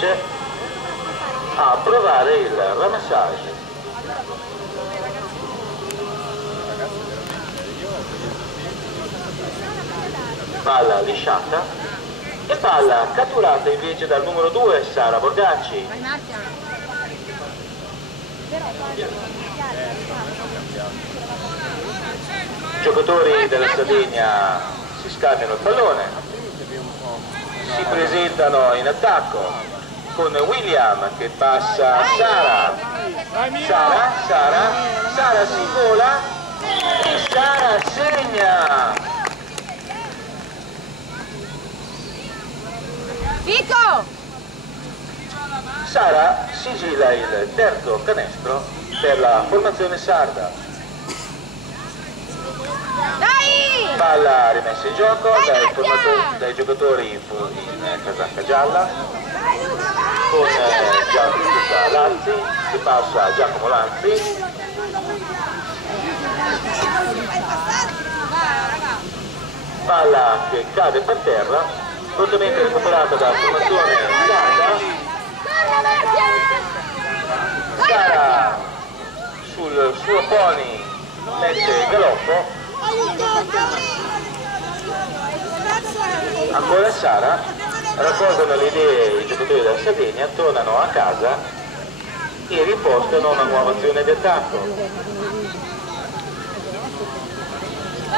invece a provare il ramassage. Palla lisciata e palla catturata invece dal numero 2 Sara Borgacci. I giocatori della Sardegna si scambiano il pallone, si presentano in attacco con William che passa a Sara. Sara si vola e Sara segna. Vico! Sara sigilla il terzo canestro per la formazione sarda. Dai! Palla rimessa in gioco dai giocatori in casacca gialla con Gianluca Lanzi che passa a Giacomo Lanzi. Palla che cade per terra, prontamente recuperata dalla formazione sarda. Sara sul suo pony mette galoppo. Ancora Sara, raccolgono le idee i giocatori della Sardegna, tornano a casa e rimpostano una nuova azione di attacco.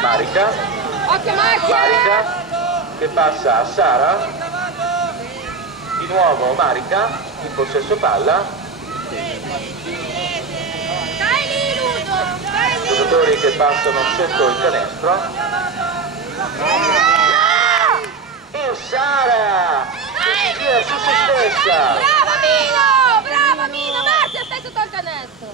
Marica che passa a Sara, di nuovo Marica in possesso palla. Giocatori che passano sotto il canestro e Sara che si gira su se stessa. Brava Mino, Marzia, stai sotto il canestro.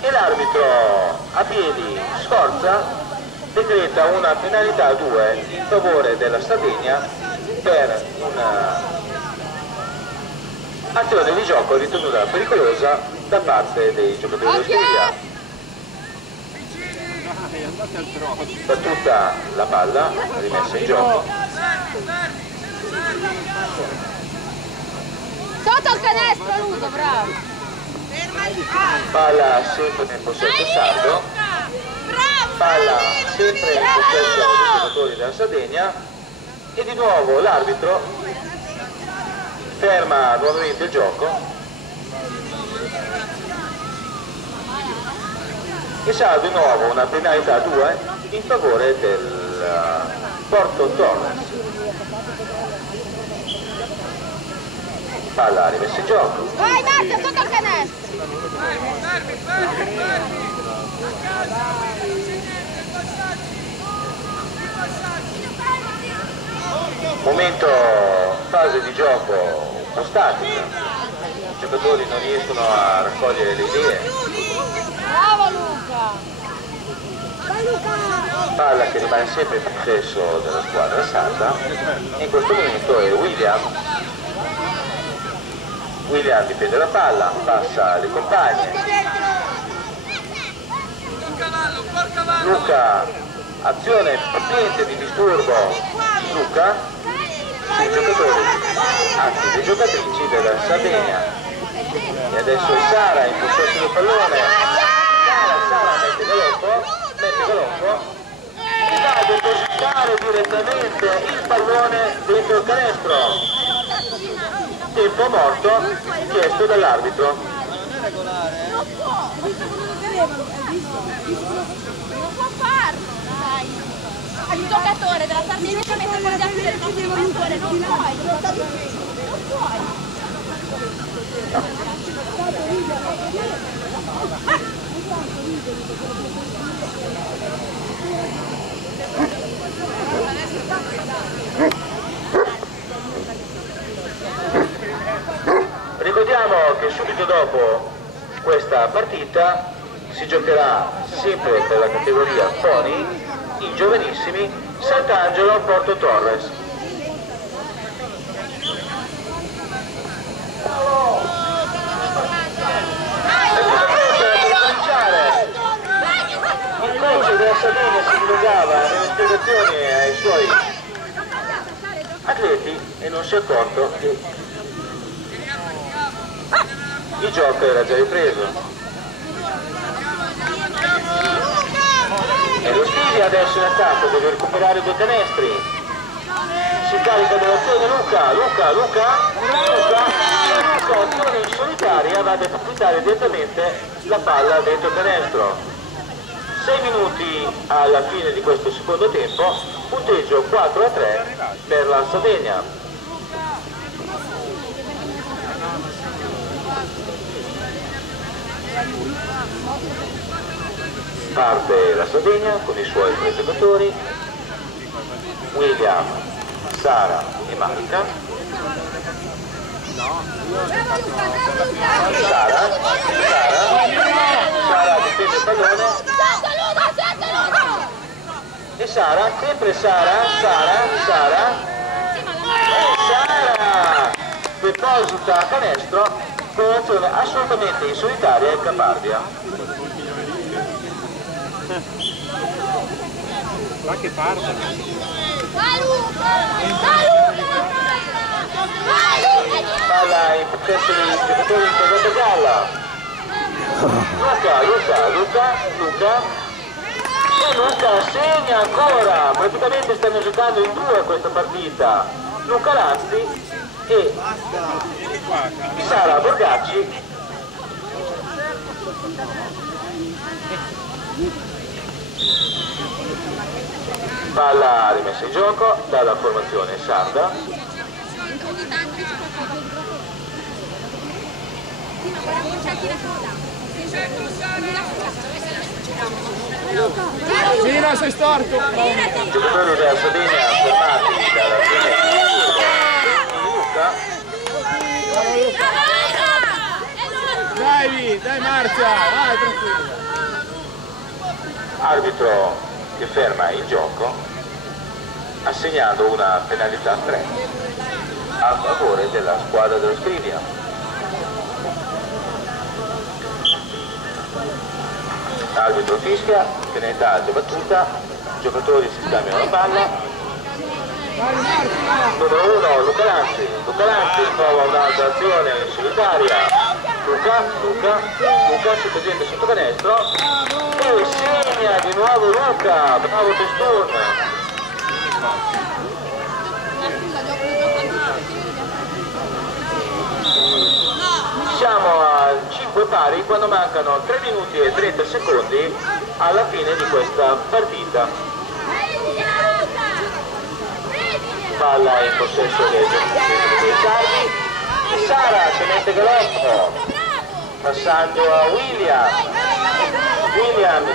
E l'arbitro a piedi Scorza decreta una penalità 2 in favore della Sardegna per una azione di gioco ritenuta pericolosa da parte dei giocatori dell'Osteria. Battuta la palla, rimessa in gioco. Sotto il canestro Ludo, bravo. Palla sempre nel possesso sardo. Palla sempre nel possesso dei giocatori della Sardegna. E di nuovo l'arbitro ferma nuovamente il gioco e sarà di nuovo una penalità 2 in favore del Porto Torres. Palla rimessa in gioco. Vai Marzia, sotto il canestro. Momento, fase di gioco un po' statica, i giocatori non riescono a raccogliere le idee. Bravo Luca! Palla che rimane sempre in possesso della squadra sarda. In questo momento è William difende la palla, passa alle compagne. Luca, azione paziente di disturbo di Luca sui giocatori, anzi le giocatrici della Sardegna. E adesso è Sara in possesso del pallone. Sara mette galoppo e va a depositare direttamente il pallone dentro il canestro. Tempo morto chiesto dall'arbitro. Non può farlo, dai! Il giocatore della Sardegna che mette con gli altri del nostro difensore, non puoi! Ricordiamo che subito dopo questa partita si giocherà sempre per la categoria Pony, i giovanissimi, Sant'Angelo Porto Torres. Il coach della Sardegna si dilungava nelle spiegazioni ai suoi atleti e non si è accorto che il gioco era già ripreso. E lo Scrivia adesso in attacco, deve recuperare 2 canestri. Si carica dell'azione Luca, azione in solitaria, va ad approfittare direttamente la palla dentro il canestro. 6 minuti alla fine di questo secondo tempo, punteggio 4-3 per la Sardegna. Parte la Sardegna con i suoi 3 giocatori, William, Sara e Marica. Sara difende il pallone e Sara, sempre Sara deposita a canestro con un'azione assolutamente in solitaria e capardia. Ma che parte? Palla in possesso dei giocatori in quadrato gialla. Luca segna ancora, praticamente stanno giocando in 2 questa partita. Luca Lanzi e Sara Borgacci. Palla rimessa in gioco dalla formazione sarda. Sì, no, sei storto! I giocatori della Sardegna fermati dalla Luca. Dai Marzia, vai tranquilla! Arbitro che ferma il gioco assegnando una penalità 3 a favore della squadra dello Scrivia. Arbitro fischia, penalità già battuta, giocatori si scambiano la palla. Numero 1 Luca Lanzi trova un'altra azione in solitaria. Luca si presenta sotto canestro e segna di nuovo Luca, bravo Testone. Siamo a 5 pari quando mancano 3 minuti e 30 secondi alla fine di questa partita. Palla in possesso dei sardi e Sara si mette galoppo. Passando a William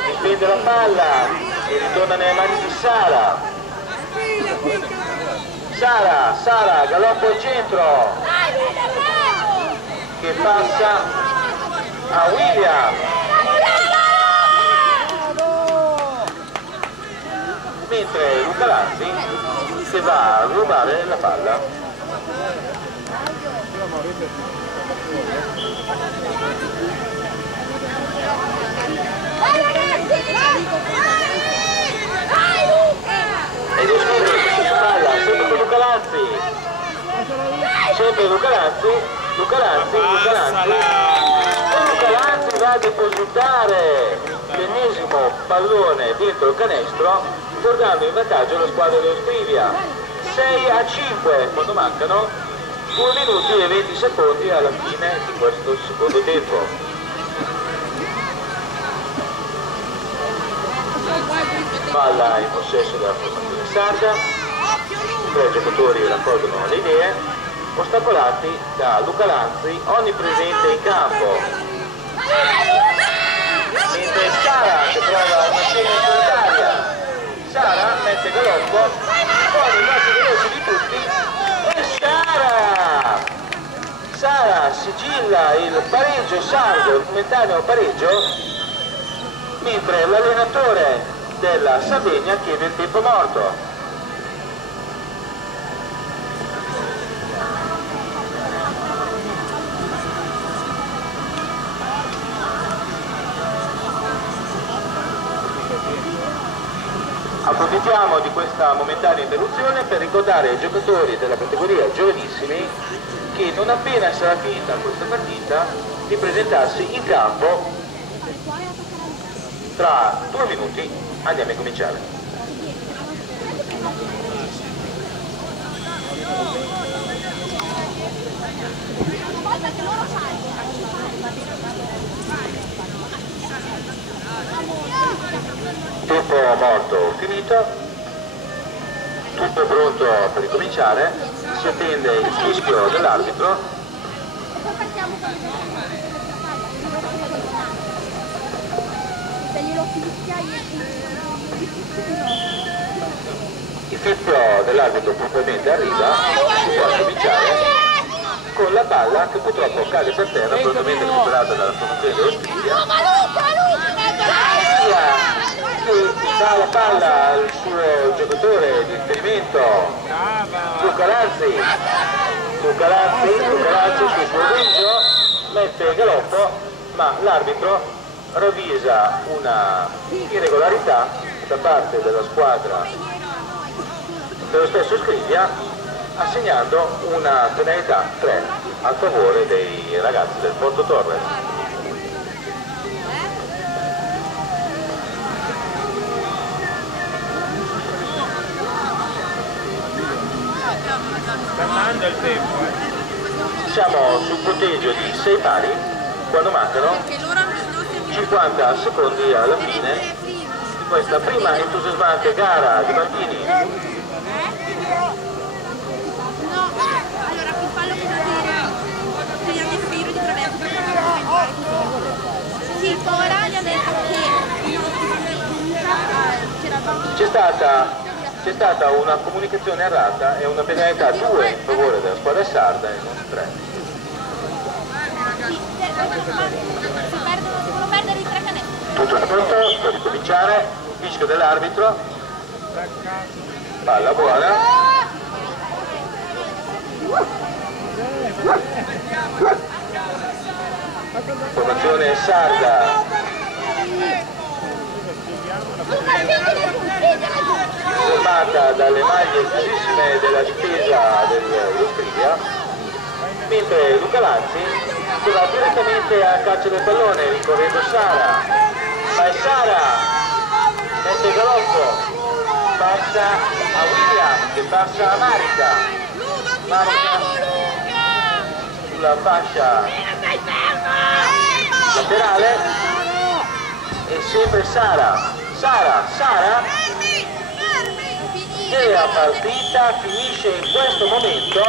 difende la palla e ritorna nelle mani di Sara galoppo al centro che passa a William, mentre Luca Lanzi che va a rubare la palla. Ed è scritto questa palla sempre per Luca Lanzi, e Luca Lanzi va a depositare l'ennesimo pallone dentro il canestro, portando in vantaggio la squadra dello Scrivia 6-5 quando mancano 2 minuti e 20 secondi alla fine di questo secondo tempo. Palla in possesso della formazione sarda, 3 giocatori raccolgono le idee, ostacolati da Luca Lanzi, onnipresente in campo. Mentre Sara che prova una scena in solitaria, Sara mette galoppo, poi i nostri veloci di tutti e Sara sigilla il pareggio sardo, il momentaneo pareggio, mentre l'allenatore della Sardegna chiede il tempo morto. A Approfittiamo di questa momentanea interruzione per ricordare ai giocatori della categoria giovanissimi che non appena sarà finita questa partita di presentarsi in campo. Tra 2 minuti andiamo a cominciare. Tempo morto finito, tutto pronto per ricominciare, si attende il fischio dell'arbitro. Il fischio dell'arbitro puntualmente arriva, si può cominciare con la palla che purtroppo cade per terra, prontamente recuperata dalla formazione dello Stiglia. Che dà la palla al suo giocatore di riferimento, Luca Lanzi sul suo viso, mette il galoppo, ma l'arbitro ravvisa una irregolarità da parte della squadra dello stesso Scrivia, assegnando una penalità 3 a favore dei ragazzi del Porto Torres. Sta il tempo, Siamo sul punteggio di 6 pari quando mancano 50 secondi alla fine di questa prima entusiasmante gara di Martini. No, allora il fallo che gli ha detto io di traverso. Sì, ora gli ha detto che i nostri bambini c'era il bambino. C'è stata una comunicazione errata e una penalità 2 in favore della squadra sarda e non 3. Devono perdere i 3 canetti. Tutto pronto per ricominciare, fischio dell'arbitro, palla buona. Formazione sarda formata dalle maglie chiusissime della difesa dello Scrivia, mentre Luca Lanzi si va direttamente a calcio del pallone rincorrendo Sara, ma è Sara, mette il galoppo, passa a William che passa a Marica sulla fascia laterale e sempre Sara e la partita finisce in questo momento